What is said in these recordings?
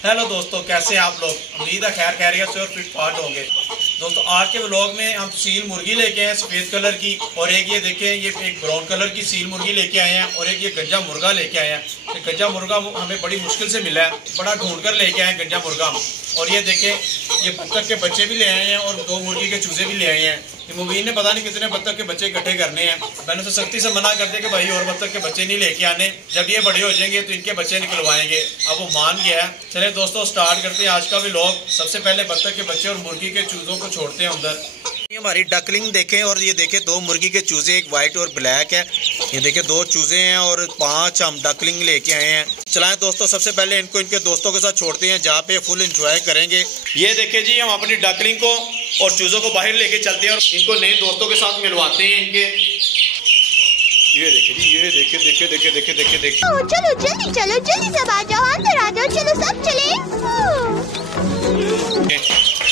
Hello दोस्तों, कैसे हैं आप लोग। उम्मीद है खैर खैरियत से और फिट फाट होंगे। दोस्तों आज के व्लॉग में हम सील मुर्गी लेके आए हैं सफ़ेद कलर की, और एक ये देखें ये एक ब्राउन कलर की सील मुर्गी लेके आए हैं, और एक ये गंजा मुर्गा लेके आए हैं। ये गंजा मुर्गा हमें बड़ी मुश्किल से मिला है, बड़ा ढूंढ कर लेके आए हैं गंजा मुर्गा। और ये देखें ये बत्तख के बच्चे भी ले आए हैं और 2 मुर्गी के चूजे भी ले आए हैं। ये मुबीन ने पता नहीं कितने बत्तख के बच्चे इकट्ठे करने हैं। मैंने तो सख्ती से मना कर दिया कि भाई और बत्तख के बच्चे नहीं लेके आने, जब ये बड़े हो जाएंगे तो इनके बच्चे निकलवाएंगे। अब वो मान गया है। चले दोस्तों स्टार्ट करते हैं आज का व्लॉग। सबसे पहले बत्तख के बच्चे और मुर्गी के चूजों को छोड़ते हैं अंदर। हमारी डकलिंग देखें, और ये देखें 2 मुर्गी के चूजे, एक वाइट और ब्लैक है। ये देखें 2 चूजे हैं और 5 हम डकलिंग लेके आए हैं। चलाएं दोस्तों, सबसे पहले इनको इनके दोस्तों के साथ छोड़ते हैं जहाँ पे फुल एंजॉय करेंगे। ये देखें जी, हम अपनी डकलिंग को और चूजों को बाहर लेके चलते हैं और इनको नए दोस्तों के साथ मिलवाते हैं इनके। ये देखे जी, ये देखे देखे देखे देखे देखे देखे। चलो जल्दी सब आ जाओ, अंदर आ जाओ, चलो सब चले।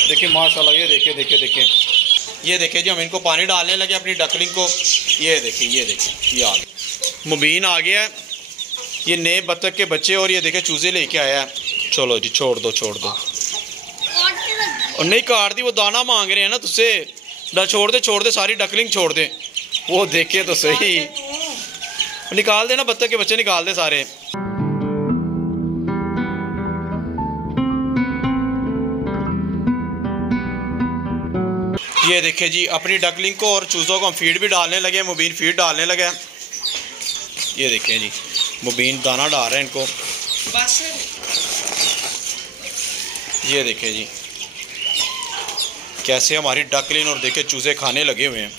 देखिए माशाल्लाह, ये देखे देखे देखे। ये देखे जी, हम इनको पानी डालने लगे अपनी डकलिंग को। ये देखिए ये देखिए, ये आ गया मुबीन आ गया। ये नए बत्तख के बच्चे और ये देखे चूजे लेके आया है। चलो जी छोड़ दो छोड़ दो। और नहीं काट दी, वो दाना मांग रहे हैं ना तुझसे। छोड़ दे सारी डकलिंग छोड़ दे। वो देखे तो सही, निकाल देना बत्तख के बच्चे, निकाल दे सारे। ये देखिए जी, अपनी डकलिंग को और चूज़ों को हम फीड भी डालने लगे। मुबीन फीड डालने लगे। ये देखिए जी, मुबीन दाना डाल रहे हैं इनको। ये देखिए जी कैसे हमारी डकलिंग और देखे चूज़े खाने लगे हुए हैं।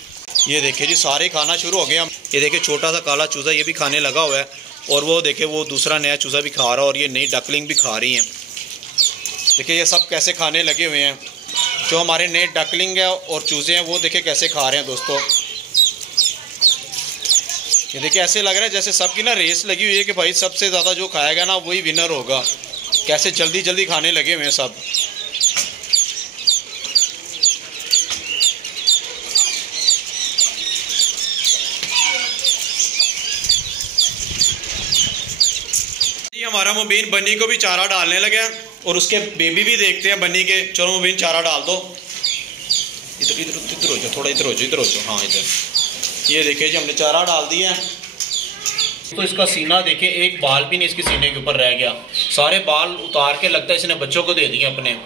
ये देखिए जी, सारे खाना शुरू हो गए हम। ये देखिए छोटा सा काला चूज़ा ये भी खाने लगा हुआ है, और वो देखिए वो दूसरा नया चूज़ा भी खा रहा है, और ये नई डकलिंग भी खा रही हैं। देखिए ये सब कैसे खाने लगे हुए हैं। जो हमारे नए डकलिंग है और चूज़े हैं वो देखिए कैसे खा रहे हैं दोस्तों। ये देखिए ऐसे लग रहा है जैसे सबकी ना रेस लगी हुई है कि भाई सबसे ज़्यादा जो खाएगा ना वही विनर होगा। कैसे जल्दी जल्दी खाने लगे हुए हैं सब। हमारा मुबीन बन्नी को भी चारा डालने लगा, और उसके बेबी भी देखते हैं बन्नी के। चलो मुबीन चारा डाल दो। इधर इधर इधर हो जाओ, थोड़ा इधर हो जाओ, इधर हो जाओ, हाँ इधर। ये देखिए जी, हमने चारा डाल दिया। तो इसका सीना देखिए, एक बाल भी नहीं इसके सीने के ऊपर रह गया। सारे बाल उतार के लगता है इसने बच्चों को दे दिए अपने।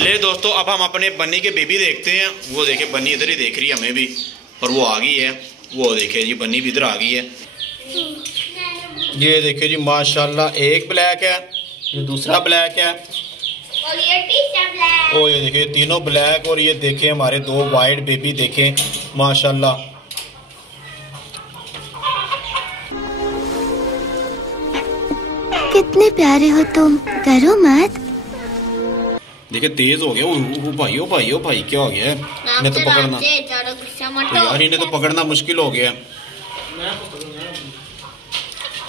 ले दोस्तों, अब हम अपने बन्नी के बेबी देखते हैं। वो देखे बन्नी इधर ही देख रही है हमें भी, और वो आ गई है। वो देखे जी, बन्नी भी इधर आ गई है। ये देखिए जी माशाल्लाह, एक ब्लैक है, ये दूसरा ब्लैक है, और ये तीसरा ब्लैक। ओ ये देखिए तीनों ब्लैक, और ये देखें हमारे 2 वाइट बेबी देखें माशाल्लाह। कितने प्यारे हो तुम, डरो मत। देखिए तेज हो गया। ओ भाई ओ भाई ओ भाई, क्या हो गया इन्हें तो पकड़ना। तो यार इन्हें तो पकड़ना मुश्किल हो गया।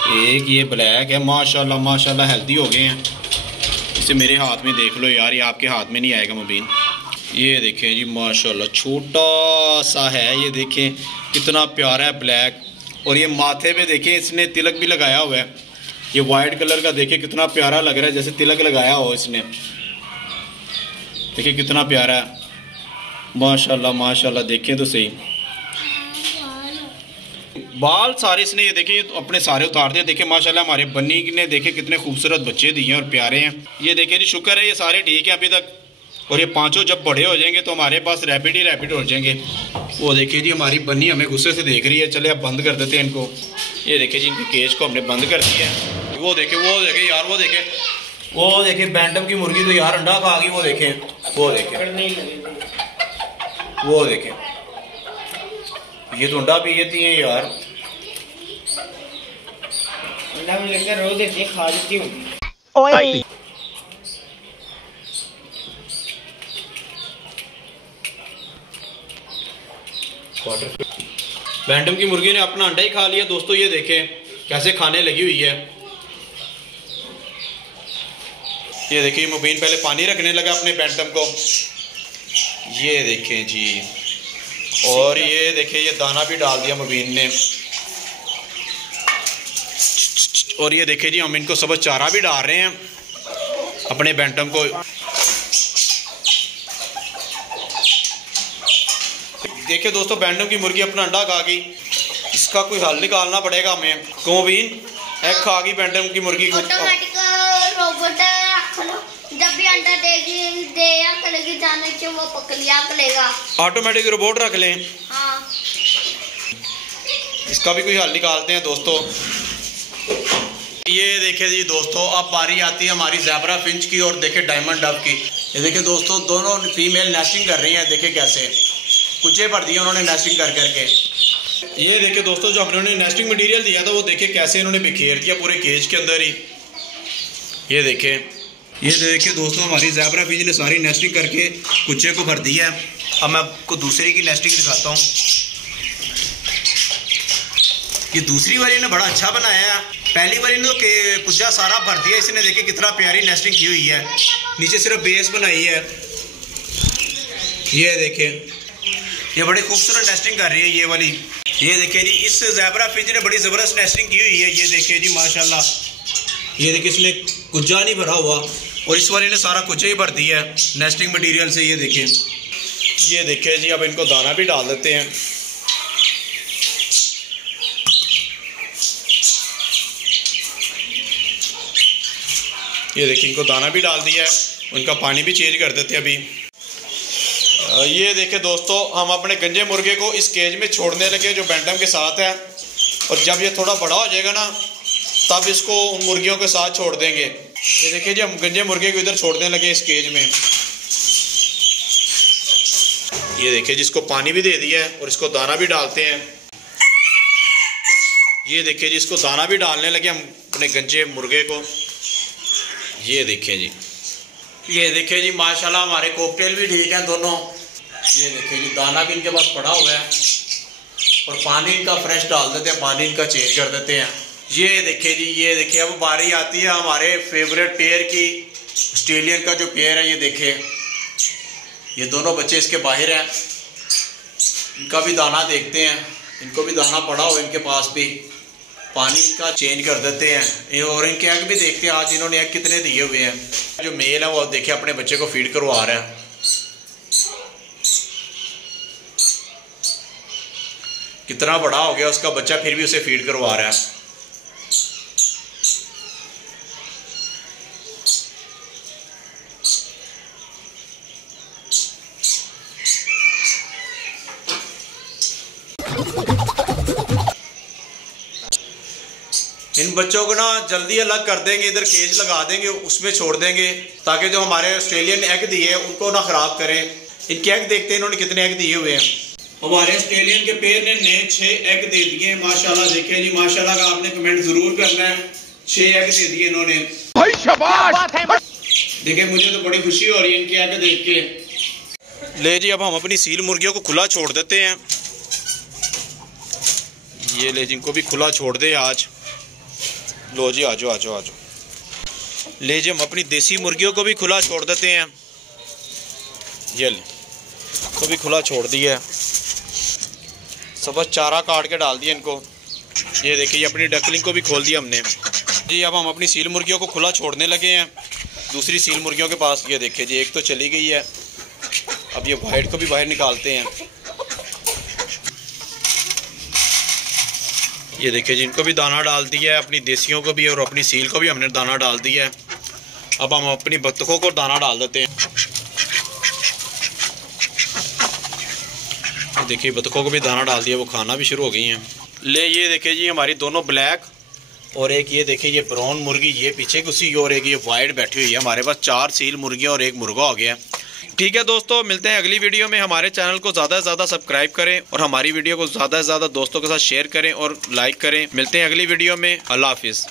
एक ये ब्लैक है माशाल्लाह माशाल्लाह, हेल्दी हो गए हैं। इसे मेरे हाथ में देख लो यार, ये आपके हाथ में नहीं आएगा मुबीन। ये देखें जी माशाल्लाह, छोटा सा है। ये देखें कितना प्यारा है ब्लैक, और ये माथे पे देखें इसने तिलक भी लगाया हुआ है। ये वाइट कलर का देखिए कितना प्यारा लग रहा है, जैसे तिलक लगाया हो इसने। देखिए कितना प्यारा है माशाल्लाह माशाल्लाह। देखें तो सही, बाल सारे इसने ये देखिए तो अपने सारे उतार दिए। देखिए माशाल्लाह हमारे बन्नी ने देखे कितने खूबसूरत बच्चे दिए हैं और प्यारे हैं। ये देखिए जी, शुक्र है ये सारे ठीक है अभी तक, और ये 5 जब बड़े हो जाएंगे तो हमारे पास रैपिड ही रैपिड हो जाएंगे। वो देखिए जी, हमारी बन्नी हमें गुस्से से देख रही है। चले अब बंद कर देते हैं इनको। ये देखिए जी, इनकी केज को हमने बंद कर दिया है। वो देखे यार, वो देखे बैंटम की मुर्गी तो यार अंडा खा गई। वो देखे ये तो अंडा पी लेती है यार। अंडा में लेकर रोज देती खा लेती हूँ। बैंटम की मुर्गी ने अपना अंडा ही खा लिया दोस्तों। ये देखें कैसे खाने लगी हुई है। ये देखिए मुबीन पहले पानी रखने लगा अपने बैंटम को। ये देखें जी, और ये देखिए ये दाना भी डाल दिया मुबीन ने। और ये देखिए जी हम इनको सब चारा भी डाल रहे हैं। अपने बैंटम को। देखिए दोस्तों, बैंटम की मुर्गी अपना अंडा खा गई, इसका कोई हल निकालना पड़ेगा हमें। कौन एग खा गई बैंटम की मुर्गी को। ऑटोमेटिक रोबोट जब भी अंडा देगी देया करेगी, जाने के वो पक लिया करेगा। ऑटोमेटिक रोबोट रख लें। हाँ, इसका भी कोई हल निकालते हैं दोस्तों। ये देखिए जी दोस्तों, अब बारी आती है हमारी ज़ेब्रा फिंच की और देखिए डायमंड डव की। ये देखिए दोस्तों, दोनों फीमेल नेस्टिंग कर रही हैं। देखिए कैसे कुचे भर दिए उन्होंने नेस्टिंग कर करके। ये देखिए दोस्तों, जो हमने नेस्टिंग मटेरियल दिया था वो देखिए कैसे इन्होंने बिखेर दिया पूरे केज के अंदर ही। ये देखिए दोस्तों, हमारी ज़ेब्रा फिंच ने सारी नेस्टिंग करके कुचे को भर दिया है। अब मैं आपको दूसरी की नेस्टिंग दिखाता हूँ। ये दूसरी वाली ने बड़ा अच्छा बनाया है। पहली वाली ने तो कुचा सारा भर दिया इसने। देखिए कितना प्यारी नेस्टिंग की हुई है, नीचे सिर्फ बेस बनाई है। ये देखिए, ये बड़ी खूबसूरत नेस्टिंग कर रही है ये वाली। ये देखिए जी, इस ज़ेब्रा फिंच ने बड़ी ज़बरदस्त नेस्टिंग की हुई है। ये देखिए जी माशाल्लाह, ये देखिए इसमें कुचा नहीं भरा हुआ और इस वाली ने सारा कुचा ही भर दिया है नेस्टिंग मटेरियल से। ये देखिए जी, अब इनको दाना भी डाल देते हैं। ये देखिए, इनको दाना भी डाल दिया है, उनका पानी भी चेंज कर देते हैं अभी। ये देखिए दोस्तों, हम अपने गंजे मुर्गे को इस केज में छोड़ने लगे जो बैंटम के साथ है, और जब ये थोड़ा बड़ा हो जाएगा ना तब इसको उन मुर्गियों के साथ छोड़ देंगे। ये देखिए जी, हम गंजे मुर्गे को इधर छोड़ने लगे इस केज में। ये देखिए, जिसको पानी भी दे दिया है और इसको दाना भी डालते हैं। ये देखिए जी, इसको दाना भी डालने लगे हम अपने गंजे मुर्गे को। ये देखिए जी माशाल्लाह, हमारे कॉकटेल भी ठीक हैं दोनों। ये देखिए जी, दाना भी इनके पास पड़ा हुआ है और पानी इनका फ्रेश डाल देते हैं, पानी इनका चेंज कर देते हैं। ये देखिए जी, ये देखिए, अब बारी आती है हमारे फेवरेट पेयर की, ऑस्ट्रेलियन का जो पेयर है। ये देखिए, ये दोनों बच्चे इसके बाहर हैं, इनका भी दाना देखते हैं। इनको भी दाना पड़ा हुआ है इनके पास भी, पानी इनका चेंज कर देते हैं। और इनके एग भी देखते हैं आज इन्होंने एग कितने दिए हुए हैं। जो मेल है वो देखिए अपने बच्चे को फीड करवा रहा है। कितना बड़ा हो गया उसका बच्चा, फिर भी उसे फीड करवा रहा है। इन बच्चों को ना जल्दी अलग कर देंगे, इधर केज लगा देंगे, उसमें छोड़ देंगे ताकि जो हमारे ऑस्ट्रेलियन एग दिए हैं उनको ना ख़राब करें। इनके एग देखते हैं इन्होंने कितने एग दिए हुए हैं। हमारे ऑस्ट्रेलियन के पेयर ने नए 6 एग दे दिए हैं माशाल्लाह। देखिए जी माशाल्लाह का आपने कमेंट ज़रूर करना है। 6 एग दे दिए इन्होंने भाई, शाबाश। देखिए मुझे तो बड़ी खुशी हो रही है इनके एग देख के। ले जी, अब हम अपनी सील मुर्गियों को खुला छोड़ देते हैं। ये ले जी, इनको भी खुला छोड़ दे आज। लो जी, आ जाओ। ले जी, हम अपनी देसी मुर्गियों को भी खुला छोड़ देते हैं। ये ले, को भी खुला छोड़ दिया है, सब बस चारा काट के डाल दिया इनको। ये देखिए, ये अपनी डकलिंग को भी खोल दिया हमने जी। अब हम अपनी सील मुर्गियों को खुला छोड़ने लगे हैं दूसरी सील मुर्गियों के पास। ये देखिए जी, एक तो चली गई है, अब ये वाइट को भी बाहर निकालते हैं। ये देखिए जी, इनको भी दाना डाल दिया है, अपनी देसियों को भी और अपनी सील को भी हमने दाना डाल दिया है। अब हम अपनी बत्तखों को दाना डाल देते हैं। ये देखिए, बत्तखों को भी दाना डाल दिया, वो खाना भी शुरू हो गई हैं। ले ये देखिए जी, हमारी दोनों ब्लैक और एक ये देखिए ये ब्राउन मुर्गी ये पीछे घुसी और एक ये वाइट बैठी हुई है। हमारे पास 4 सील मुर्गियाँ और 1 मुर्गा हो गया। ठीक है दोस्तों, मिलते हैं अगली वीडियो में। हमारे चैनल को ज़्यादा से ज़्यादा सब्सक्राइब करें और हमारी वीडियो को ज़्यादा से ज़्यादा दोस्तों के साथ शेयर करें और लाइक करें। मिलते हैं अगली वीडियो में। अल्लाह हाफिज़।